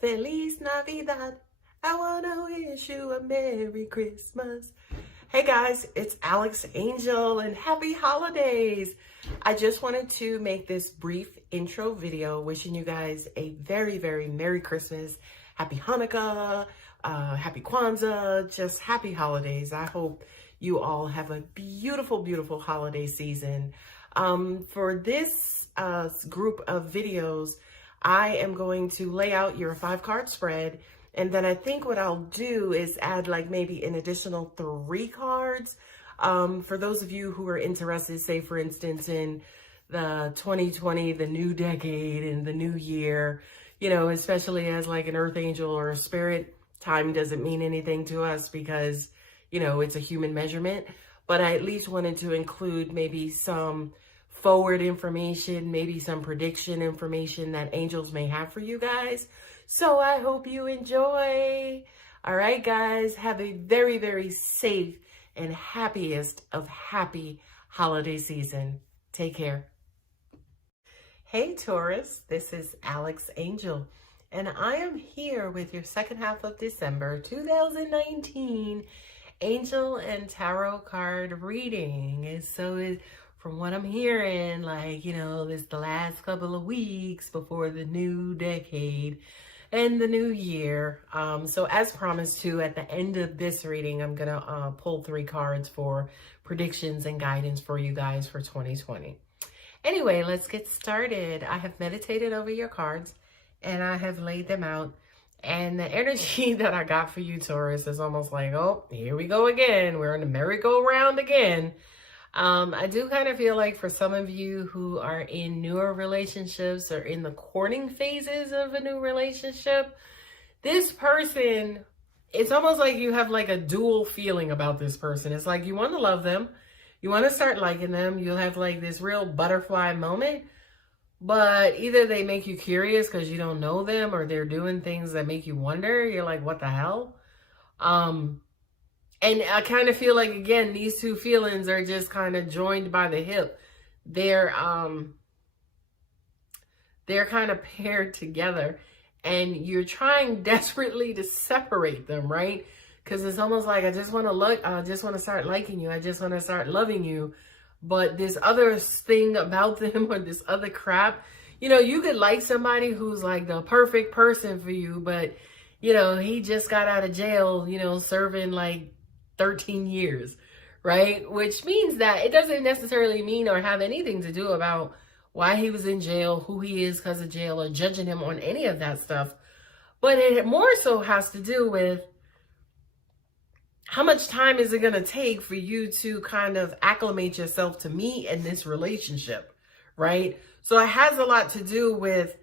Feliz Navidad. I want to wish you a Merry Christmas. Hey guys, it's Alex Angel and happy holidays. I just wanted to make this brief intro video wishing you guys a very, very Merry Christmas, Happy Hanukkah, Happy Kwanzaa, just happy holidays. I hope you all have a beautiful, beautiful holiday season. For this group of videos, I am going to lay out your 5-card spread, and then I think what I'll do is add like maybe an additional 3 cards for those of you who are interested, say for instance in the 2020, the new decade and the new year, you know, especially as like an earth angel or a spirit. Time doesn't mean anything to us because, you know, it's a human measurement, but I at least wanted to include maybe some forward information, maybe some prediction information that angels may have for you guys. So I hope you enjoy. All right, guys, have a very, very safe and happiest of happy holiday season. Take care. Hey, Taurus, this is Alex Angel, and I am here with your second half of December 2019 Angel and Tarot card reading. And so from what I'm hearing, like, you know, this the last couple of weeks before the new decade and the new year. So as promised to, at the end of this reading, I'm gonna pull 3 cards for predictions and guidance for you guys for 2020. Anyway, let's get started. I have meditated over your cards and I have laid them out. And the energy that I got for you, Taurus, is almost like, oh, here we go again. We're in the merry-go-round again. I do kind of feel like for some of you who are in newer relationships or in the courting phases of a new relationship, this person, it's almost like you have like a dual feeling about this person. It's like you want to love them. You want to start liking them. You'll have like this real butterfly moment, but either they make you curious because you don't know them, or they're doing things that make you wonder. You're like, what the hell? And I kind of feel like, again, these two feelings are just kind of joined by the hip. They're kind of paired together, and you're trying desperately to separate them, right? Because it's almost like, I just want to start liking you. I just want to start loving you. But this other thing about them, or this other crap, you know, you could like somebody who's like the perfect person for you, but, you know, he just got out of jail, you know, serving like 13 years, right? Which means that it doesn't necessarily mean or have anything to do about why he was in jail, who he is because of jail, or judging him on any of that stuff. But it more so has to do with how much time is it going to take for you to kind of acclimate yourself to me and this relationship, right? So it has a lot to do with,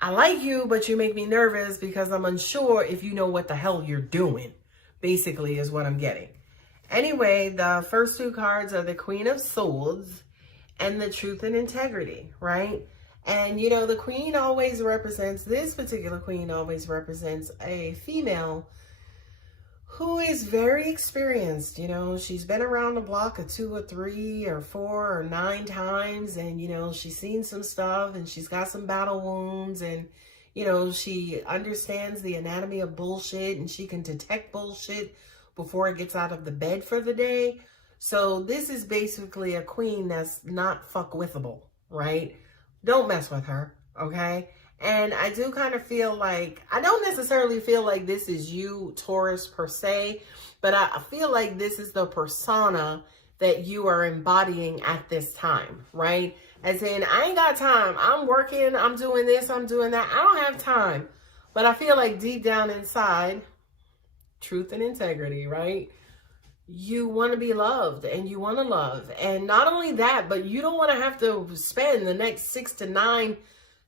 I like you, but you make me nervous because I'm unsure if you know what the hell you're doing, basically is what I'm getting. Anyway, the first 2 cards are the Queen of Swords and the Truth and Integrity, right? And, you know, the Queen always represents, this particular Queen always represents a female who is very experienced. You know, she's been around the block 2 or 3 or 4 or 9 times, and, you know, she's seen some stuff, and she's got some battle wounds, and, you know, she understands the anatomy of bullshit, and she can detect bullshit before it gets out of the bed for the day. So this is basically a queen that's not fuck-withable, right? Don't mess with her, okay? And I do kind of feel like, I don't necessarily feel like this is you, Taurus, per se, but I feel like this is the persona that you are embodying at this time, right? As in, I ain't got time. I'm working, I'm doing this, I'm doing that. I don't have time. But I feel like deep down inside, truth and integrity, right? You want to be loved and you want to love. And not only that, but you don't want to have to spend the next 6 to 9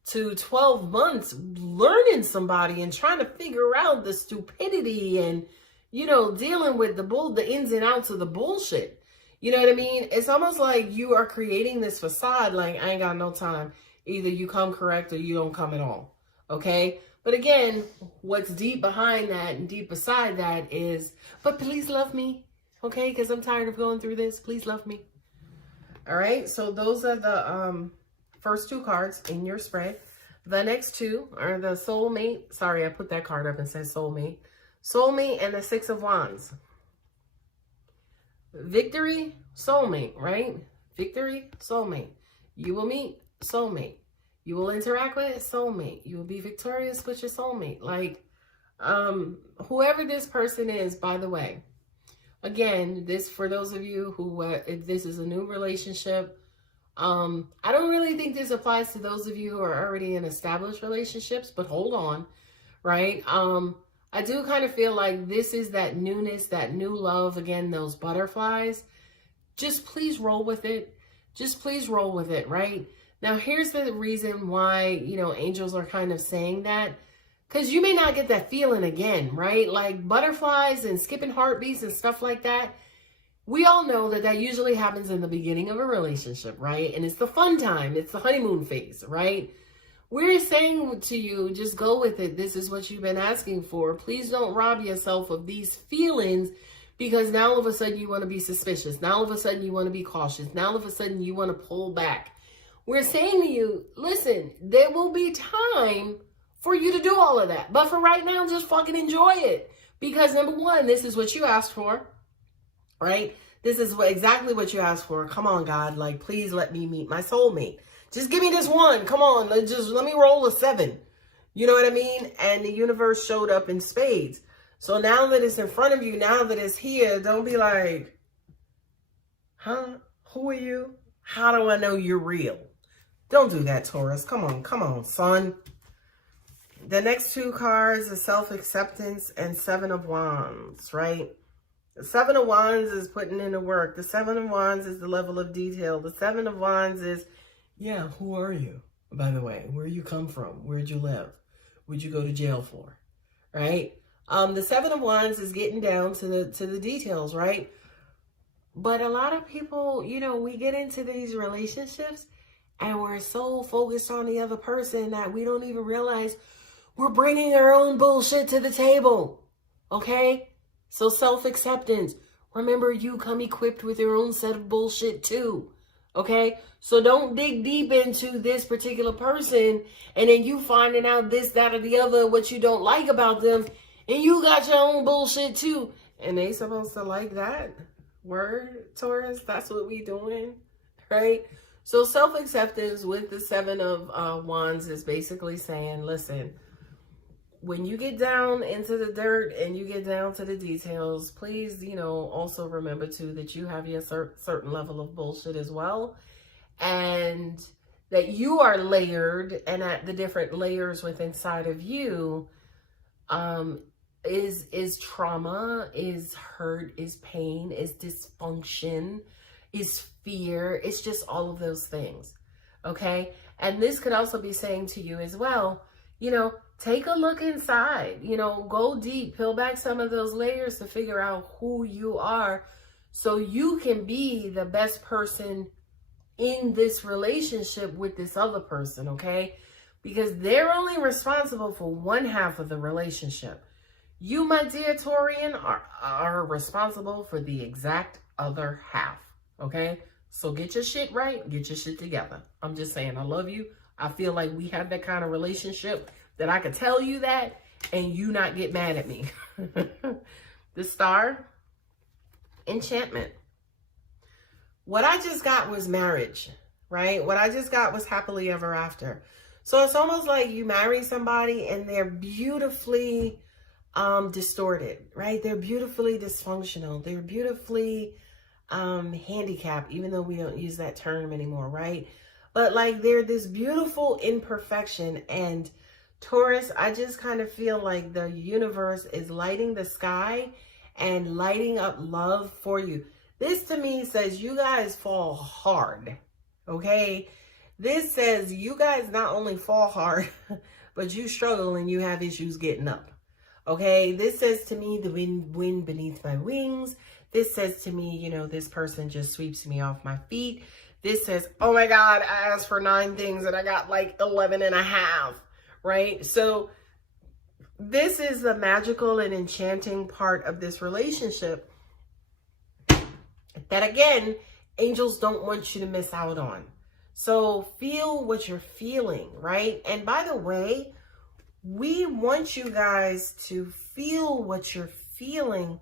to 12 months learning somebody and trying to figure out the stupidity and, you know, dealing with the ins and outs of the bullshit. You know what I mean? It's almost like you are creating this facade like, I ain't got no time. Either you come correct or you don't come at all. Okay? But again, what's deep behind that and deep beside that is, but please love me. Okay? Because I'm tired of going through this. Please love me. All right? So those are the first 2 cards in your spread. The next two are the Soulmate. Sorry, I put that card up and said Soulmate. Soulmate and the Six of Wands. Victory, soulmate, right? Victory, soulmate. You will meet soulmate. You will interact with soulmate. You will be victorious with your soulmate. Like, whoever this person is, by the way. Again, this, for those of you who, if this is a new relationship, I don't really think this applies to those of you who are already in established relationships, but hold on, right? I do kind of feel like this is that newness, that new love, again, those butterflies. Just please roll with it. Just please roll with it, right? Now, here's the reason why, you know, angels are kind of saying that. Because you may not get that feeling again, right? Like butterflies and skipping heartbeats and stuff like that. We all know that that usually happens in the beginning of a relationship, right? And it's the fun time. It's the honeymoon phase, right? We're saying to you, just go with it. This is what you've been asking for. Please don't rob yourself of these feelings, because now all of a sudden you want to be suspicious. Now all of a sudden you want to be cautious. Now all of a sudden you want to pull back. We're saying to you, listen, there will be time for you to do all of that. But for right now, just fucking enjoy it. Because number one, this is what you asked for, right? This is exactly what you asked for. Come on, God. Like, please let me meet my soulmate. Just give me this one. Come on. Let me roll a 7. You know what I mean? And the universe showed up in spades. So now that it's in front of you, now that it's here, don't be like, huh? Who are you? How do I know you're real? Don't do that, Taurus. Come on, son. The next two cards are Self-Acceptance and Seven of Wands, right? The Seven of Wands is putting in the work. The Seven of Wands is the level of detail. The Seven of Wands is, yeah, who are you, by the way? Where you come from? Where'd you live? What'd you go to jail for? Right? The Seven of Wands is getting down to the details, right? But a lot of people, you know, we get into these relationships and we're so focused on the other person that we don't even realize we're bringing our own bullshit to the table. Okay? So self-acceptance. Remember, you come equipped with your own set of bullshit too. Okay? So don't dig deep into this particular person and then you finding out this, that, or the other, what you don't like about them, and you got your own bullshit too. And they supposed to like that? Word, Taurus? That's what we doing, right? So self-acceptance with the Seven of Wands is basically saying, listen, when you get down into the dirt and you get down to the details, please, you know, also remember too that you have your certain level of bullshit as well. And that you are layered, and at the different layers within inside of you is trauma, is hurt, is pain, is dysfunction, is fear. It's just all of those things. Okay. And this could also be saying to you as well, you know, take a look inside, you know, go deep, peel back some of those layers to figure out who you are so you can be the best person in this relationship with this other person, okay? Because they're only responsible for one half of the relationship. You, my dear Taurian, are responsible for the exact other half, okay? So get your shit right, get your shit together. I'm just saying, I love you. I feel like we have that kind of relationship that I could tell you that and you not get mad at me. The Star, Enchantment. What I just got was marriage, right? What I just got was happily ever after. So it's almost like you marry somebody and they're beautifully distorted, right? They're beautifully dysfunctional. They're beautifully handicapped, even though we don't use that term anymore, right? But like they're this beautiful imperfection. And Taurus, I just kind of feel like the universe is lighting the sky and lighting up love for you. This to me says you guys fall hard, okay? This says you guys not only fall hard, but you struggle and you have issues getting up, okay? This says to me the wind beneath my wings. This says to me, you know, this person just sweeps me off my feet. This says, oh my God, I asked for 9 things and I got like 11 and a half, right? So this is the magical and enchanting part of this relationship that, again, angels don't want you to miss out on. So feel what you're feeling, right? And by the way, we want you guys to feel what you're feeling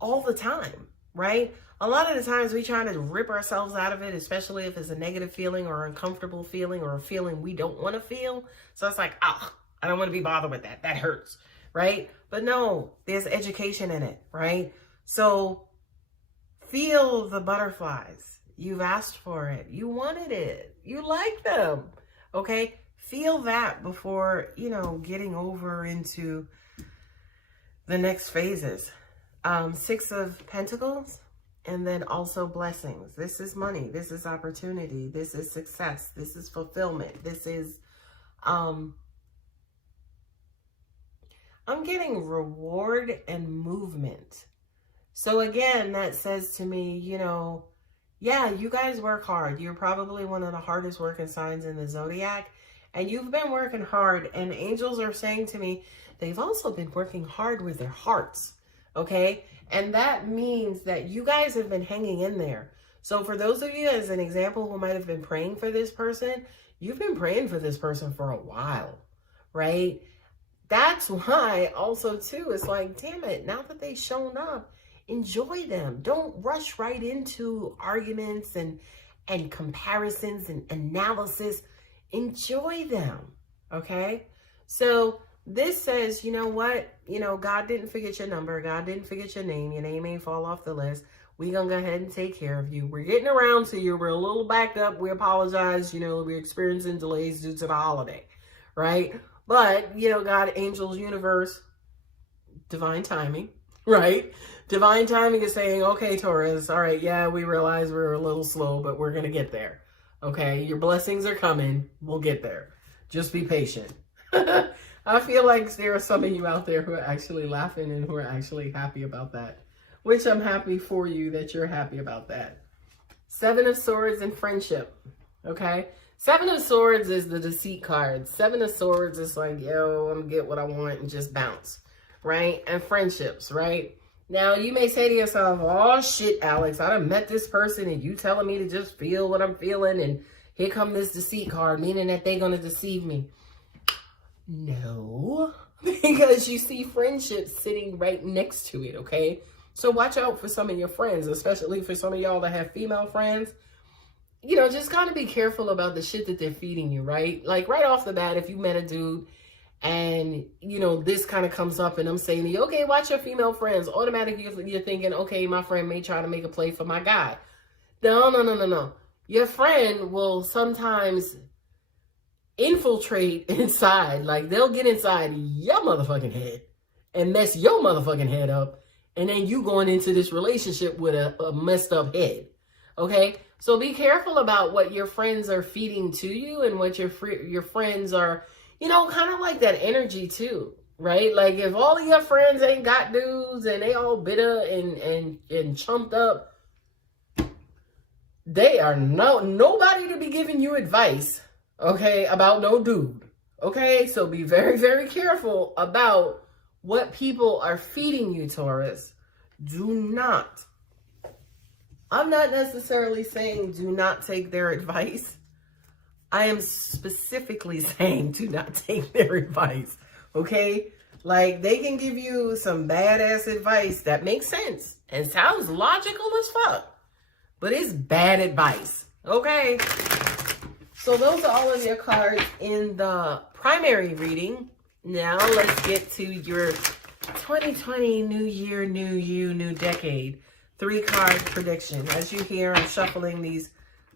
all the time, right? A lot of the times we try to rip ourselves out of it, especially if it's a negative feeling or uncomfortable feeling or a feeling we don't want to feel. So it's like, oh, I don't want to be bothered with that. That hurts, right? But no, there's education in it, right? So feel the butterflies. You've asked for it. You wanted it. You like them, okay? Feel that before, getting over into the next phases. 6 of Pentacles, and then also blessings. This is money. This is opportunity. This is success. This is fulfillment. This is, I'm getting reward and movement. So again, that says to me, yeah, you guys work hard. You're probably one of the hardest working signs in the zodiac, and you've been working hard, and angels are saying to me, they've also been working hard with their hearts. Okay. And that means that you guys have been hanging in there. So for those of you, as an example, who might have been praying for this person, you've been praying for this person for a while, right? That's why also too, it's like, damn it, now that they've shown up, enjoy them. Don't rush right into arguments and comparisons and analysis. Enjoy them. Okay. So this says, you know what? God didn't forget your number. God didn't forget your name. Your name ain't fall off the list. We're going to go ahead and take care of you. We're getting around to you. We're a little backed up. We apologize. We're experiencing delays due to the holiday, right? But, God, angels, universe, divine timing, right? Divine timing is saying, okay, Taurus, all right, yeah, we realize we're a little slow, but we're going to get there. Okay, your blessings are coming. We'll get there. Just be patient. I feel like there are some of you out there who are actually laughing and who are actually happy about that, which I'm happy for you that you're happy about that. 7 of Swords and friendship. Okay. 7 of Swords is the deceit card. 7 of Swords is like, yo, I'm gonna get what I want and just bounce. Right. And friendships. Right. Now you may say to yourself, oh shit, Alex, I done met this person and you telling me to just feel what I'm feeling. And here come this deceit card, meaning that they're going to deceive me. No, because you see friendship sitting right next to it, okay? So watch out for some of your friends, especially for some of y'all that have female friends. Just kind of be careful about the shit that they're feeding you, right? Like right off the bat, if you met a dude and, this kind of comes up and I'm saying to you, okay, watch your female friends. Automatically, you're thinking, okay, my friend may try to make a play for my guy. No. Your friend will sometimes infiltrate inside, like they'll get inside your motherfucking head and mess your motherfucking head up, and then you going into this relationship with a messed up head. Okay, so be careful about what your friends are feeding to you and what your friends are, kind of like that energy too, right? Like if all of your friends ain't got dudes and they all bitter and chumped up, they are nobody to be giving you advice. Okay, about no dude. Okay, so be very, very careful about what people are feeding you, Taurus. I'm not necessarily saying do not take their advice. I am specifically saying do not take their advice. Okay, like they can give you some badass advice that makes sense and sounds logical as fuck, but it's bad advice. Okay. So those are all of your cards in the primary reading. Now let's get to your 2020 New Year, New You, New Decade 3-card prediction. As you hear, I'm shuffling these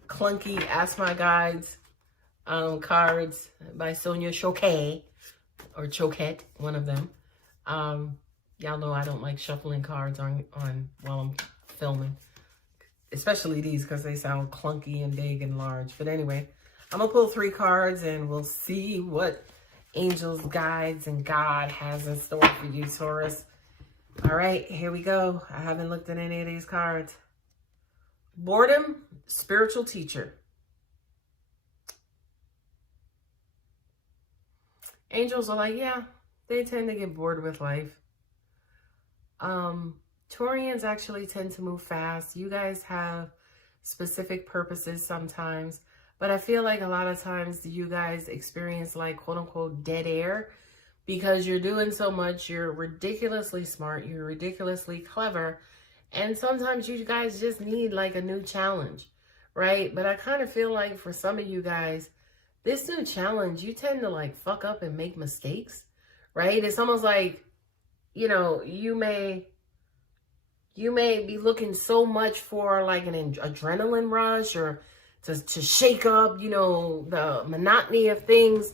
clunky Ask My Guides cards by Sonia Choquette, or Choquette, one of them. Y'all know I don't like shuffling cards on while I'm filming, especially these because they sound clunky and big and large. But anyway, I'm going to pull 3 cards and we'll see what angels, guides, and God has in store for you, Taurus. All right, here we go. I haven't looked at any of these cards. Boredom, spiritual teacher. Angels are like, yeah, they tend to get bored with life. Taurians actually tend to move fast. You guys have specific purposes sometimes. But I feel like a lot of times you guys experience like quote unquote dead air because you're doing so much. You're ridiculously smart. You're ridiculously clever. And sometimes you guys just need like a new challenge, right? But I kind of feel like for some of you guys, this new challenge, you tend to like fuck up and make mistakes, right? It's almost like, you know, you may be looking so much for like an adrenaline rush or to shake up, you know, the monotony of things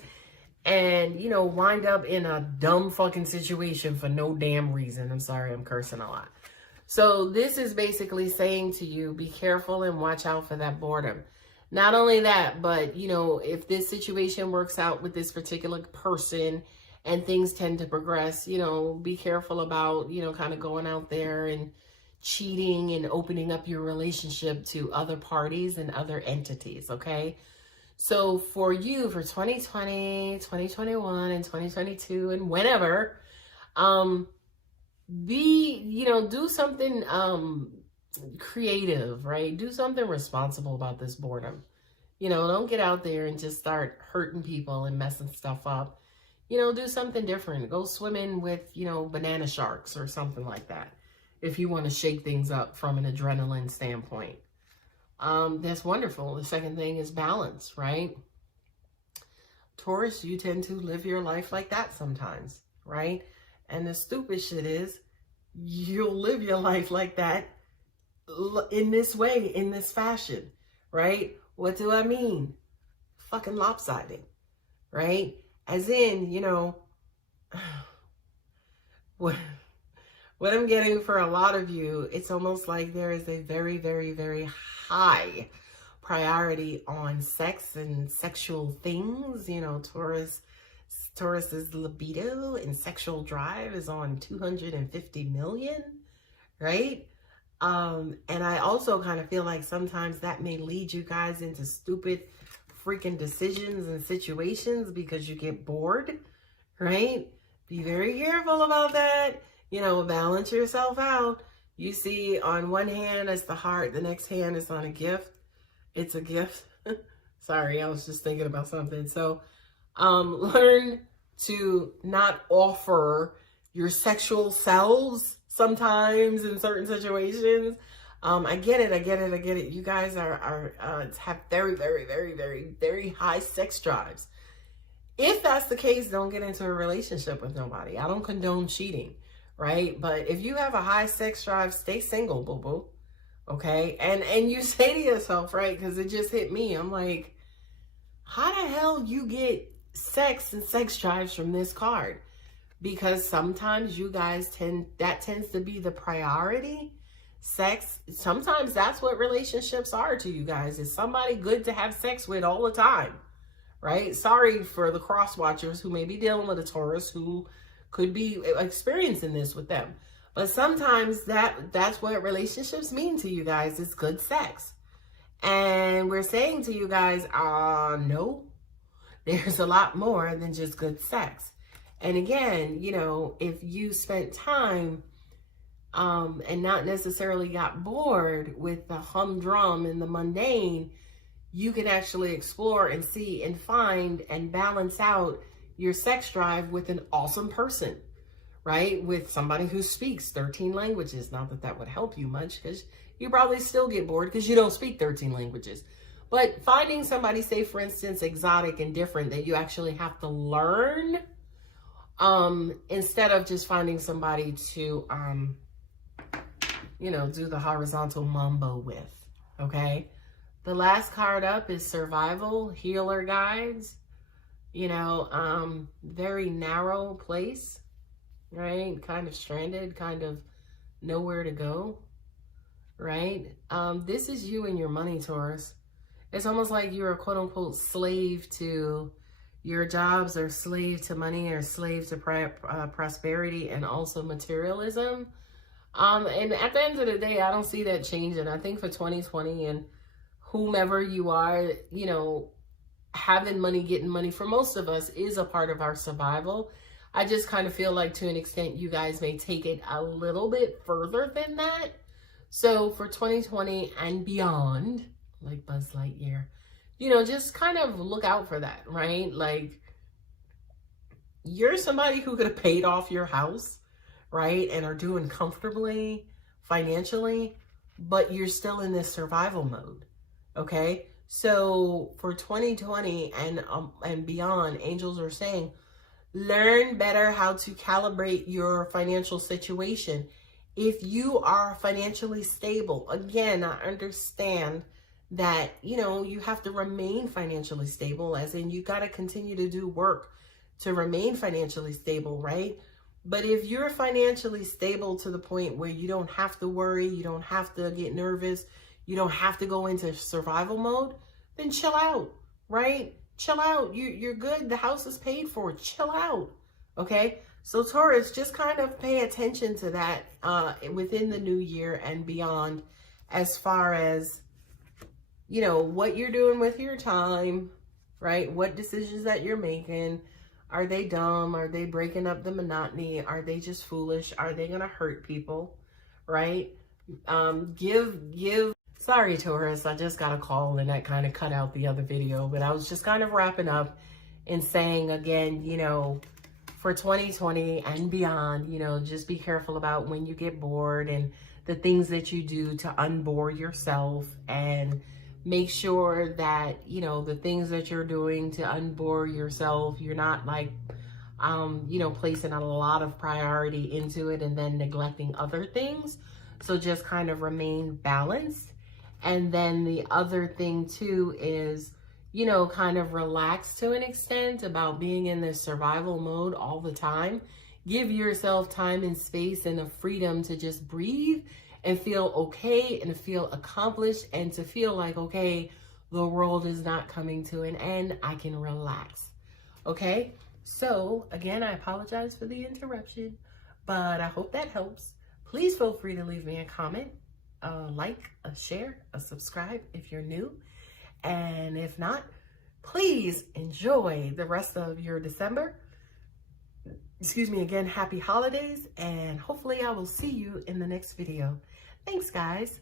and, you know, wind up in a dumb fucking situation for no damn reason. I'm sorry, I'm cursing a lot. So this is basically saying to you, be careful and watch out for that boredom. Not only that, but, you know, if this situation works out with this particular person and things tend to progress, you know, be careful about, you know, kind of going out there and cheating and opening up your relationship to other parties and other entities, okay? So for you, for 2020, 2021, and 2022, and whenever, do something creative, right? Do something responsible about this boredom. You know, don't get out there and just start hurting people and messing stuff up. You know, do something different. Go swimming with, you know, banana sharks or something like that, if you want to shake things up from an adrenaline standpoint. That's wonderful. The second thing is balance, right? Taurus, you tend to live your life like that sometimes, right? And the stupid shit is, you'll live your life like that in this way, in this fashion, right? What do I mean? Fucking lopsided, right? As in, you know, what I'm getting for a lot of you, it's almost like there is a very, very, very high priority on sex and sexual things. You know, Taurus's libido and sexual drive is on 250 million, right? And I also kind of feel like sometimes that may lead you guys into stupid freaking decisions and situations because you get bored, right? Be very careful about that. You know, balance yourself out. You see, on one hand, it's the heart. The next hand is on a gift. It's a gift. Sorry, I was just thinking about something. So, learn to not offer your sexual selves sometimes in certain situations. I get it. You guys have very, very, very, very, very high sex drives. If that's the case, don't get into a relationship with nobody. I don't condone cheating, right? But if you have a high sex drive, stay single, boo-boo. Okay? And you say to yourself, right? Because it just hit me. I'm like, how the hell you get sex and sex drives from this card? Because sometimes you guys tends to be the priority. Sex, sometimes that's what relationships are to you guys. Is somebody good to have sex with all the time, right? Sorry for the cross watchers who may be dealing with a Taurus who could be experiencing this with them. But sometimes that's what relationships mean to you guys. It's good sex. And we're saying to you guys, no, there's a lot more than just good sex. And again, you know, if you spent time and not necessarily got bored with the humdrum and the mundane, you can actually explore and see and find and balance out your sex drive with an awesome person, right? With somebody who speaks 13 languages. Not that that would help you much, because you probably still get bored because you don't speak 13 languages. But finding somebody, say, for instance, exotic and different that you actually have to learn, instead of just finding somebody to, you know, do the horizontal mambo with, okay? The last card up is survival, healer guides, you know, very narrow place, right? Kind of stranded, kind of nowhere to go, right? This is you and your money, Taurus. It's almost like you're a quote unquote slave to your jobs, or slave to money, or slave to prosperity, and also materialism. And at the end of the day, I don't see that changing. I think for 2020 and whomever you are, you know, having money, getting money for most of us is a part of our survival. I just kind of feel like to an extent you guys may take it a little bit further than that. So for 2020 and beyond, like Buzz Lightyear, you know, just kind of look out for that, right? Like, you're somebody who could have paid off your house, right? And are doing comfortably financially, but you're still in this survival mode, okay? So for 2020 and beyond, angels are saying, learn better how to calibrate your financial situation. If you are financially stable, again, I understand that, you know, you have to remain financially stable, as in you got to continue to do work to remain financially stable, right? But if you're financially stable to the point where you don't have to worry, you don't have to get nervous, you don't have to go into survival mode, then chill out, right? Chill out. You're good. The house is paid for. Chill out, okay? So Taurus, just kind of pay attention to that within the new year and beyond, as far as, you know, what you're doing with your time, right? What decisions that you're making. Are they dumb? Are they breaking up the monotony? Are they just foolish? Are they going to hurt people, right? Sorry, Taurus, I just got a call and that kind of cut out the other video, but I was just kind of wrapping up and saying again, you know, for 2020 and beyond, you know, just be careful about when you get bored and the things that you do to unbore yourself, and make sure that, you know, the things that you're doing to unbore yourself, you're not like, you know, placing a lot of priority into it and then neglecting other things. So just kind of remain balanced. And then the other thing too is, you know, kind of relax to an extent about being in this survival mode all the time. Give yourself time and space and a freedom to just breathe and feel okay and feel accomplished and to feel like, okay, the world is not coming to an end. I can relax. Okay. So again, I apologize for the interruption, but I hope that helps. Please feel free to leave me a comment, a like, a share, a subscribe if you're new. And if not, please enjoy the rest of your December. Excuse me again, happy holidays, and hopefully I will see you in the next video. Thanks, guys.